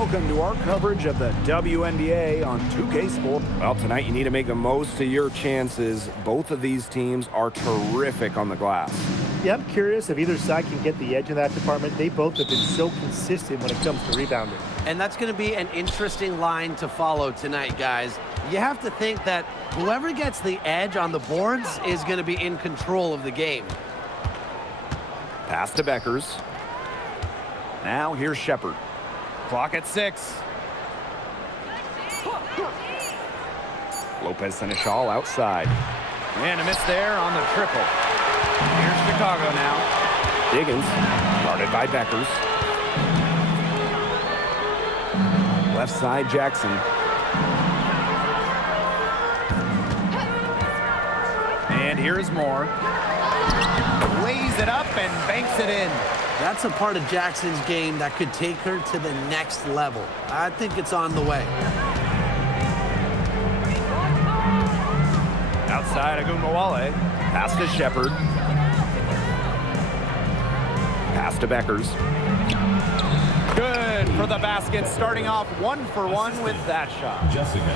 welcome to our coverage of the WNBA on 2K Sport. Well, tonight you need to make the most of your chances. Both of these teams are terrific on the glass. Yeah, I'm curious if either side can get the edge in that department. They both have been so consistent when it comes to rebounding. And that's going to be an interesting line to follow tonight, guys. You have to think that whoever gets the edge on the boards is going to be in control of the game. Pass to Beckers. Now here's Shepard. Clock at 6. Lopez Seneschal outside. And a miss there on the triple. Here's Chicago now. Diggins, guarded by Beckers. Left side, Jackson. And here's Moore. Lays it up and banks it in. That's a part of Jackson's game that could take her to the next level. I think it's on the way. Outside, Agumbawale. Pass to Shepard. Pass to Beckers. Good for the basket, starting off 1 for 1 with that shot.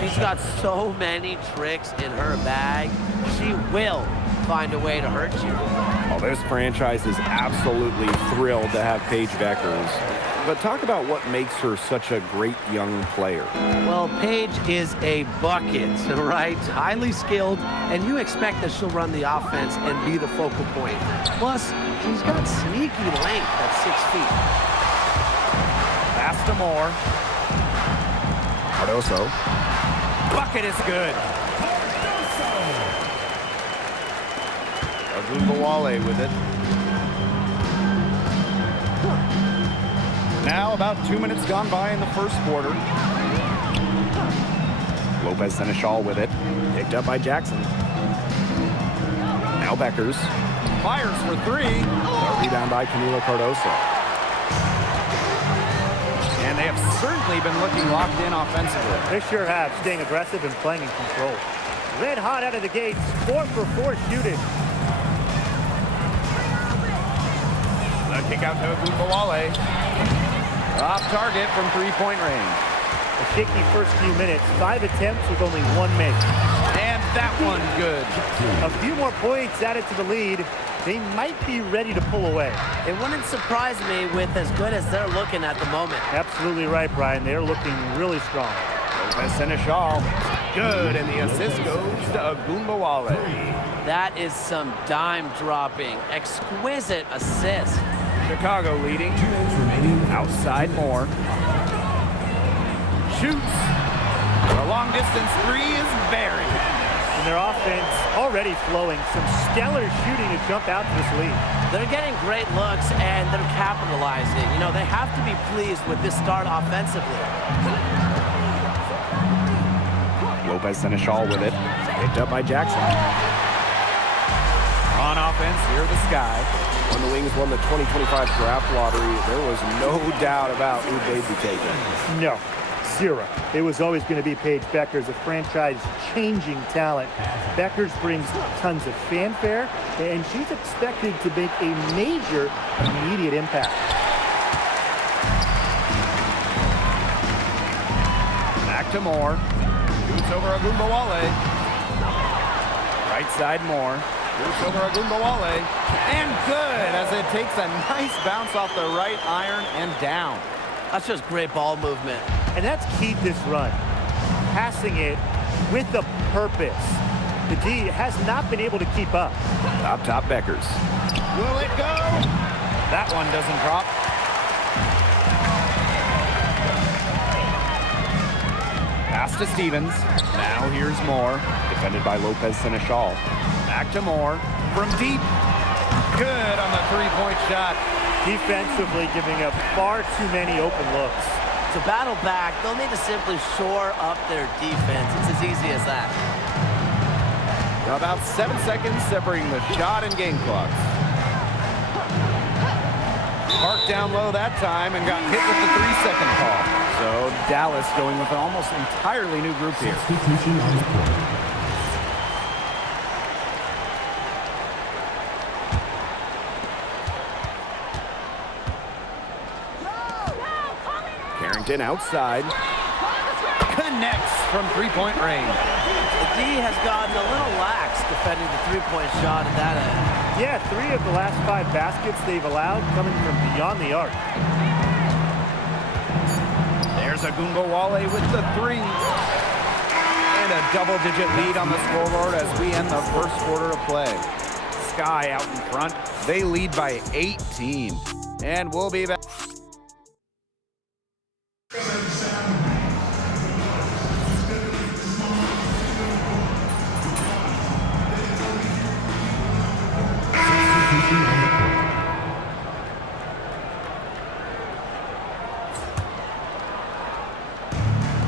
She's got so many tricks in her bag. She will find a way to hurt you. Well, this franchise is absolutely thrilled to have Paige Beckers. But talk about what makes her such a great young player. Well, Paige is a bucket, right? Highly skilled, and you expect that she'll run the offense and be the focal point. Plus, she's got sneaky length at 6 feet. Pass to Moore. Cardoso. Bucket is good. Agumbawale with it. Now about 2 minutes gone by in the first quarter. Lopez Seneschal with it. Picked up by Jackson. Now Beckers. Fires for 3. A rebound by Camila Cardoso. And they have certainly been looking locked in offensively. They sure have, staying aggressive and playing in control. Red hot out of the gates, 4 for 4 shooting. The kick out to Agumbawale. Off target from three-point range. A shaky first few minutes, 5 attempts with only 1 make. And that one good. A few more points added to the lead. They might be ready to pull away. It wouldn't surprise me with as good as they're looking at the moment. Absolutely right, Brian. They're looking really strong. Lopez Seneschal. Good, and the assist goes to Agumbawale. That is some dime-dropping, exquisite assist. Chicago leading. Outside Moore. Shoots. A long-distance 3 is buried. And their offense already flowing. Some stellar shooting to jump out to this lead. They're getting great looks, and they're capitalizing. You know, they have to be pleased with this start offensively. Lopez Seneschal with it. Picked up by Jackson. On offense, here the Sky. When the Wings won the 2025 draft lottery, there was no doubt about who they'd be taking. No, 0. It was always going to be Paige Beckers, a franchise-changing talent. Beckers brings tons of fanfare, and she's expected to make a major immediate impact. Back to Moore. Shoots over Agumbawale. Right side Moore. Shoots over Agumbawale. And good, as it takes a nice bounce off the right iron and down. That's just great ball movement. And that's key to this run. Passing it with a purpose. The D has not been able to keep up. Top Beckers. Will it go? That one doesn't drop. Pass to Stevens. Now here's Moore. Defended by Lopez Seneschal. Back to Moore. From deep. Good on the three-point shot. Defensively giving up far too many open looks. To battle back, they'll need to simply shore up their defense. It's as easy as that. About 7 seconds separating the shot and game clocks. Parked down low that time and got hit with the 3-second call. So Dallas going with an almost entirely new group here. Harrington outside. Connects from three-point range. The D has gotten a little lax defending the three-point shot at that end. Yeah, 3 of the last 5 baskets they've allowed coming from beyond the arc. There's Agumbawale with the 3. And a double-digit lead on the scoreboard as we end the first quarter of play. Sky out in front. They lead by 18. And we'll be back.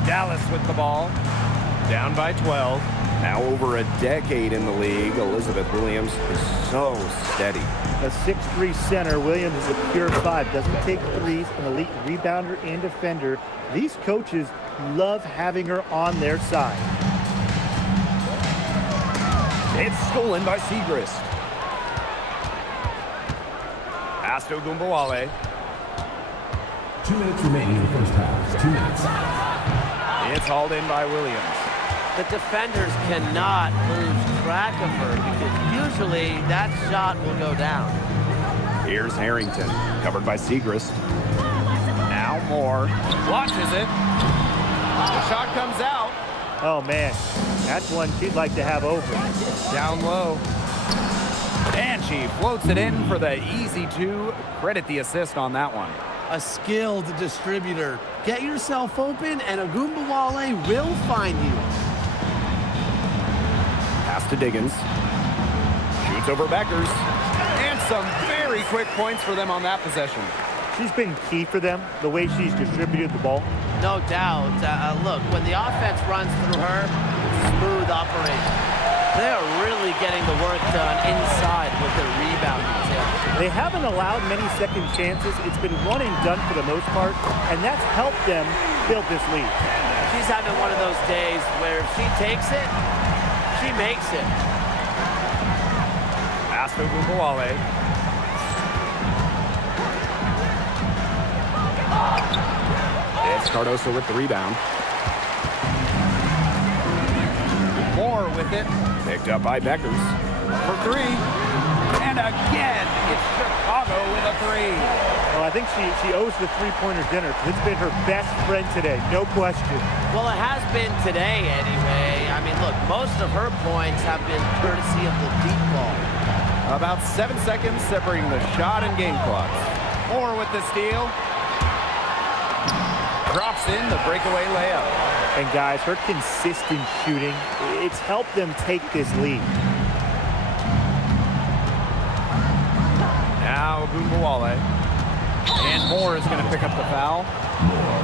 Dallas with the ball. Down by 12. Now over a decade in the league, Elizabeth Williams is so steady. A 6'3 center, Williams is a pure 5. Doesn't take threes, an elite rebounder and defender. These coaches love having her on their side. It's stolen by Segrist. Pass to Agumbawale. 2 minutes remaining in the first half. 2 minutes. It's hauled in by Williams. The defenders cannot lose track of her because usually that shot will go down. Here's Harrington, covered by Segrist. Now Moore launches it. The shot comes out. Oh, man. That's one she'd like to have open. Down low. And she floats it in for the easy 2. Credit the assist on that one. A skilled distributor. Get yourself open and Agumbawale will find you. Pass to Diggins. Shoots over Beckers. And some very quick points for them on that possession. She's been key for them, the way she's distributed the ball. No doubt. Look, when the offense runs through her, smooth operation. They are really getting the work done inside with their rebounding tip. They haven't allowed many second chances. It's been one and done for the most part, and that's helped them build this lead. She's having one of those days where if she takes it, she makes it. Pass to Agumbawale. It's Cardoso with the rebound. Moore with it. Picked up by Beckers. For 3. And again, it's Chicago with a 3. Well, I think she owes the three-pointer dinner because it's been her best friend today, no question. Well, it has been today anyway. I mean, look, most of her points have been courtesy of the deep ball. About 7 seconds separating the shot and game clocks. Moore with the steal. Drops in the breakaway layup. And guys, her consistent shooting, it's helped them take this lead. Now Agumbawale. And Moore is going to pick up the foul.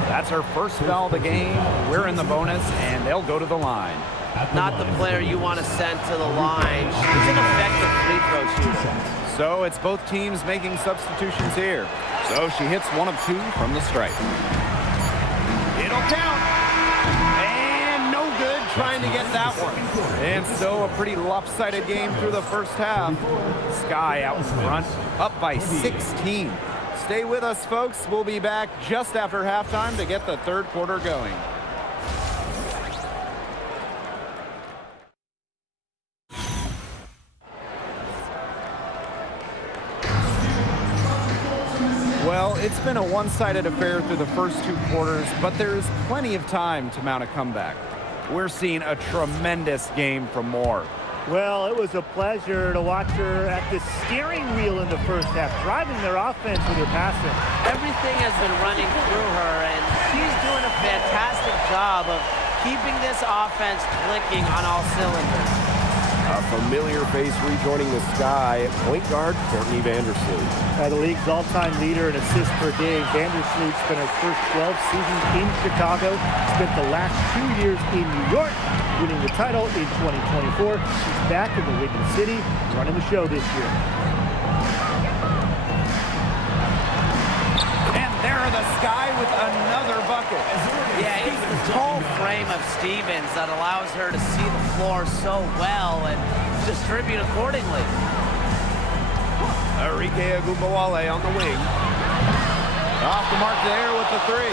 That's her first foul of the game. We're in the bonus, and they'll go to the line. Not the player you want to send to the line. She's an effective free throw shooter. So it's both teams making substitutions here. So she hits 1 of 2 from the stripe. It'll count. And no good trying to get that one. And so a pretty lopsided game through the first half. Sky out in front, up by 16. Stay with us, folks. We'll be back just after halftime to get the third quarter going. Well, it's been a one-sided affair through the first 2 quarters, but there's plenty of time to mount a comeback. We're seeing a tremendous game from Moore. Well, it was a pleasure to watch her at the steering wheel in the first half, driving their offense with her passing. Everything has been running through her, and she's doing a fantastic job of keeping this offense clicking on all cylinders. A familiar face rejoining the Sky, point guard Courtney Vandersloot. The league's all-time leader in assists per game, Vandersloot spent her first 12 seasons in Chicago, spent the last 2 years in New York, winning the title in 2024. She's back in the Windy City, running the show this year. And there are the Sky with another bucket. Yeah, it's the tall frame of Stevens that allows her to see the floor so well and distribute accordingly. Arike Agumbawale on the wing. Off the mark there with the 3.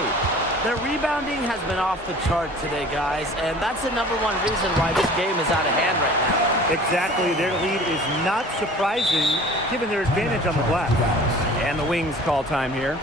Their rebounding has been off the chart today, guys, and that's the #1 reason why this game is out of hand right now. Exactly. Their lead is not surprising given their advantage on the glass. And the Wings call time here.